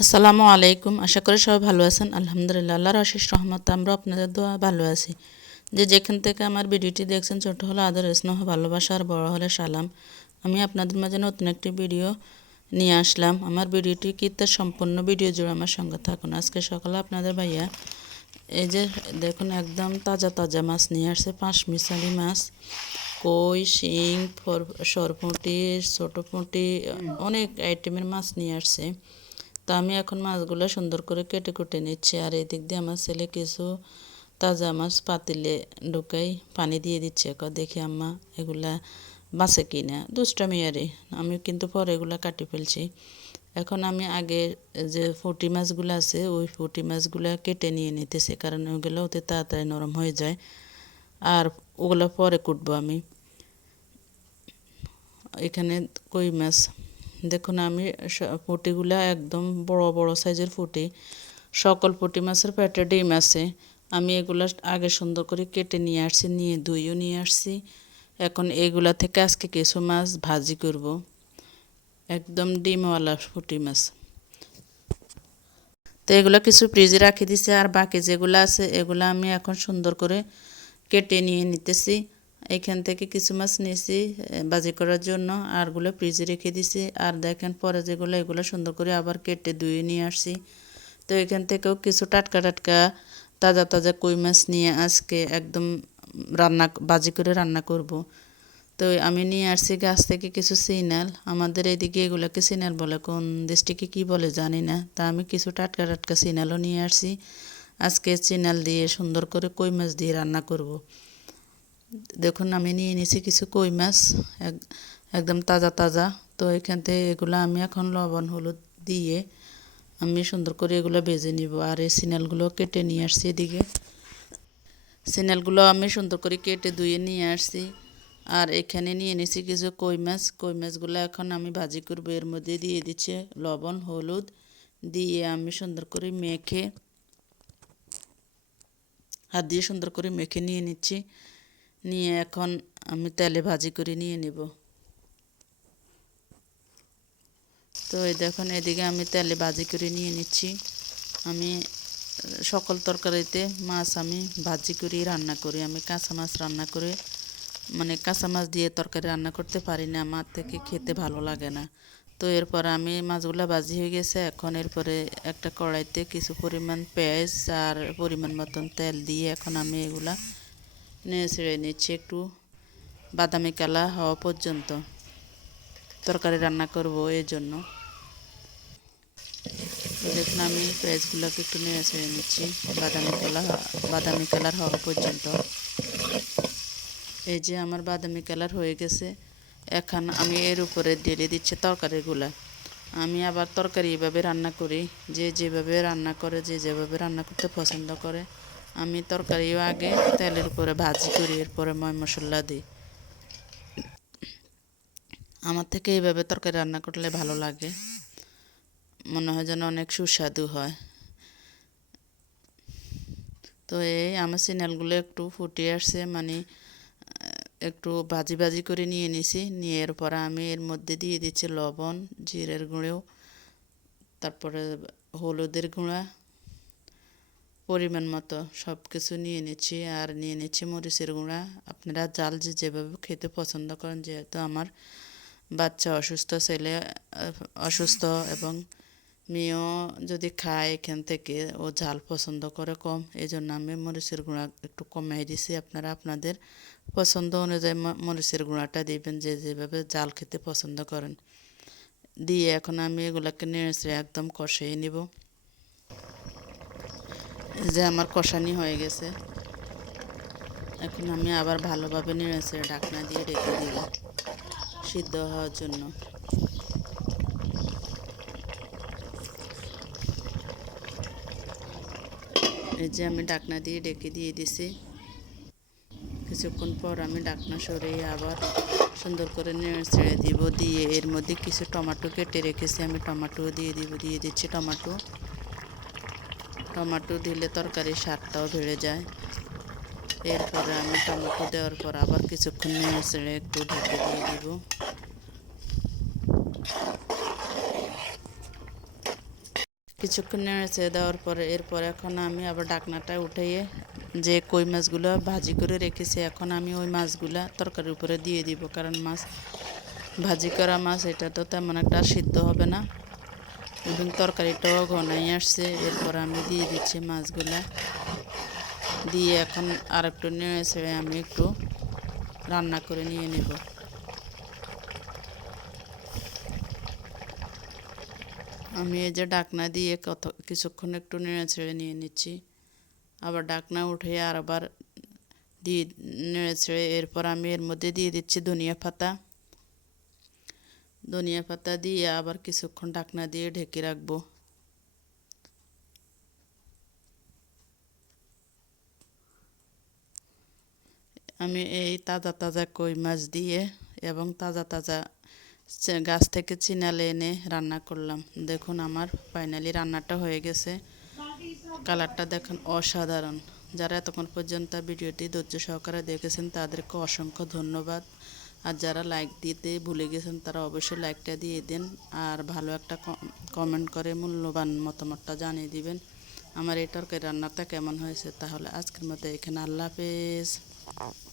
আসসালামু আলাইকুম। আশা করি সবাই ভালো আছেন। আলহামদুলিল্লাহ, আল্লাহর অশেষ রহমতে আমরা আপনাদের দোয়া ভালো আছি। যে যেখান থেকে আমার ভিডিওটি দেখছেন, ছোট হলে আদর, স্নেহ, ভালোবাসা আর বড় হলে সালাম। আমি আপনাদের মাঝে নতুন একটি ভিডিও নিয়ে আসলাম। আমার ভিডিওটি কি তার সম্পূর্ণ ভিডিও জুড়ে আমার সঙ্গে থাকুন। আজকে সকালে আপনাদের ভাইয়া এই যে দেখুন একদম তাজা তাজা মাছ নিয়ে আসছে, পাঁচ মিশালি মাছ, কই, শিং, সরপুঁটি, ছোটো পুঁটি, অনেক আইটেমের মাছ নিয়ে আসছে। তো আমি এখন মাছগুলো সুন্দর করে কেটে কুটে নিচ্ছি। আর এই দিক দিয়ে আমার ছেলে কিছু তাজা মাছ পাতিলে ঢুকাই পানি দিয়ে দিচ্ছে, দেখি আম্মা এগুলা বাঁচে কি না, দুষ্টামি আরে। আমি কিন্তু পরে এগুলা কাটি ফেলছি। এখন আমি আগে যে পুঁটি মাছগুলো আছে ওই পুঁটি মাছগুলো কেটে নিয়ে নিতেছি, কারণ ওগুলো অতি তাড়াতাড়ি নরম হয়ে যায়। আর ওগুলো পরে কুটবো আমি। এখানে কই মাছ দেখুন, আমি পুঁটিগুলা একদম বড় বড় সাইজের পুঁটি। সকল পুঁটি মাছের পেটে ডিম আছে। আমি এগুলা আগে সুন্দর করে কেটে নিয়ে আসছি, নিয়ে ধুইও নিয়ে আসছি। এখন এগুলা থেকে আজকে কিছু মাছ ভাজি করব, একদম ডিমওয়ালা পুঁটি মাছ। তো এগুলো কিছু ফ্রিজে রাখি দিছি, আর বাকি যেগুলো আছে এগুলো আমি এখন সুন্দর করে কেটে নিয়ে নিতেছি। এখান থেকে কিছু মাছ নিয়েছি ভাজি করার জন্য, আরগুলো ফ্রিজে রেখে দিছি। আর দেখেন পরে যেগুলো এগুলো সুন্দর করে আবার কেটে ধুয়ে নিয়ে আসছি। তো এখান থেকেও কিছু টাটকা টাটকা তাজা তাজা কই মাছ নিয়ে আজকে একদম ভাজি করে রান্না করব। তো আমি নিয়ে আসছি গাছ থেকে কিছু সিনাল। আমাদের এদিকে এগুলোকে সিনাল বলে, কোন দেশটিকে কি বলে জানি না। তা আমি কিছু টাটকা টাটকা সিনালও নিয়ে আসছি। আজকে সিনাল দিয়ে সুন্দর করে কই মাছ দিয়ে রান্না করব। দেখুন আমি নিয়ে নিয়েছি কিছু কই মাছ, একদম তাজা তাজা। তো এখান থেকে এগুলো আমি এখন লবণ হলুদ দিয়ে আমি সুন্দর করে এগুলো ভেজে নিব। আর এই সিনালগুলো কেটে নিয়ে আসছি এদিকে। সিনালগুলো আমি সুন্দর করে কেটে ধুয়ে নিয়ে আসছি। আর এখানে নিয়ে নিয়েছি কিছু কই মাছ। কই মাছগুলো এখন আমি ভাজি করবো। এর মধ্যে দিয়ে দিচ্ছে লবণ হলুদ দিয়ে আমি সুন্দর করে মেখে, হাত দিয়ে সুন্দর করে মেখে নিয়ে নিচ্ছি। নিয়ে এখন আমি তেলে ভাজি করে নিয়ে নেব। তো এই দেখুন এদিকে আমি তেলে ভাজি করে নিয়ে নিচ্ছি। আমি সকল তরকারিতে মাছ আমি ভাজি করে রান্না করি। আমি কাঁচা মাছ রান্না করে, মানে কাঁচা মাছ দিয়ে তরকারি রান্না করতে পারি না, আমার থেকে খেতে ভালো লাগে না। তো এরপর আমি মাছগুলো ভাজি হয়ে গেছে। এখন এরপরে একটা কড়াইতে কিছু পরিমাণ পেঁয়াজ আর পরিমাণ মতন তেল দিয়ে এখন আমি এগুলা নেড়ে ছেড়ে নিচ্ছি একটু বাদামি কালার হওয়া পর্যন্ত। তরকারি রান্না করব এই জন্য। তো দেখুন আমি পেঁয়াজগুলোকে একটু নেড়ে ছেড়ে নিচ্ছি বাদামি কালার হওয়া পর্যন্ত। এই যে আমার বাদামি কালার হয়ে গেছে। এখন আমি এর উপরে ঢেলে দিচ্ছি তরকারিগুলা। আমি আবার তরকারি এভাবে রান্না করি, যে যেভাবে রান্না করে, যে যেভাবে রান্না করতে পছন্দ করে। আমি তরকারিও আগে তেলের উপরে ভাজি করি, এরপরে ময় মশলা দিই। আমার থেকে এইভাবে তরকারি রান্না করলে ভালো লাগে, মনে হয় যেন অনেক সুস্বাদু হয়। তো এই আমার সিনালগুলো একটু ফুটে আসছে, মানে একটু ভাজি ভাজি করে নিয়ে নিছি। নিয়ে এরপর আমি এর মধ্যে দিয়ে দিচ্ছি লবণ, জিরের গুঁড়ো, তারপরে হলুদের গুঁড়া পরিমাণ মতো সব কিছু নিয়ে নিচ্ছি। আর নিয়ে নিচ্ছি মরিচের গুঁড়া। আপনারা জাল যে যেভাবে খেতে পছন্দ করেন, যেহেতু আমার বাচ্চা অসুস্থ, ছেলে অসুস্থ এবং মেয়েও যদি খায় এখান থেকে, ও ঝাল পছন্দ করে কম, এই জন্য আমি মরিচের গুঁড়া একটু কমাই দিছি। আপনারা আপনাদের পছন্দ অনুযায়ী মরিচের গুঁড়াটা দিবেন, যে যেভাবে ঝাল খেতে পছন্দ করেন। দিয়ে এখন আমি এগুলোকে নেড়ে একদম কষিয়ে নিব। যে আমার কষানি হয়ে গেছে, এখন আমি আবার ভালোভাবে নেড়ে ঢাকনা দিয়ে রেখে দিব সিদ্ধ হওয়ার জন্য। এই যে আমি ঢাকনা দিয়ে ঢেকে দিয়ে দিছি। কিছুক্ষণ পর আমি ঢাকনা সরিয়ে আবার সুন্দর করে নেড়ে দিব। দিয়ে এর মধ্যে কিছু টমেটো কেটে রেখেছি, আমি টমেটো দিয়ে দিচ্ছি টমেটো। টমেটো দিলে তরকারির স্বাদটাও বেড়ে যায়। এরপরে আমি টমেটো দেওয়ার পর আবার কিছুক্ষণ নেড়ে একটু ঢেকে দিয়ে দিব। কিছুক্ষণ নেড়েছে দেওয়ার পরে এরপর এখন আমি আবার ঢাকনাটা উঠিয়ে যে কই মাছগুলো ভাজি করে রেখেছি এখন আমি ওই মাছগুলো তরকারির উপরে দিয়ে দিব, কারণ মাছ ভাজি করা মাছ এটা তো তেমন একটা সিদ্ধ হবে না এবং তরকারিটাও ঘনাই আসছে। এরপর আমি দিয়ে দিচ্ছি মাছগুলা, দিয়ে এখন আর একটু নেড়ে ছেড়ে আমি একটু রান্না করে নিয়ে নেব। আমি এই যে ঢাকনা দিয়ে কিছুক্ষণ একটু নেড়ে ছেড়ে নিয়ে নিচ্ছি, আবার ঢাকনা উঠে আবার দিয়ে নেড়ে ছেড়ে এরপর আমি এর মধ্যে দিয়ে দিচ্ছি ধনিয়া পাতা দিয়ে আবার কিছুক্ষণ ঢাকনা দিয়ে ঢেকে রাখবো। আমি এই তাজা তাজা কই মাছ দিয়ে এবং তাজা তাজা গাছ থেকে চিনালে এনে রান্না করলাম। দেখুন আমার ফাইনালি রান্নাটা হয়ে গেছে, কালারটা দেখুন অসাধারণ। যারা এতক্ষণ পর্যন্ত ভিডিওটি ধৈর্য সহকারে দেখেছেন তাদেরকে অসংখ্য ধন্যবাদ। আর যারা লাইক দিতে ভুলে গেছেন তারা অবশ্যই লাইকটা দিয়ে দেন, আর ভালো একটা কমেন্ট করে মূল্যবান মতামতটা জানিয়ে দিবেন আমার এই তরকারি রান্নাটা কেমন হয়েছে। তাহলে আজকের মতো এখানে আল্লাহ হাফেজ।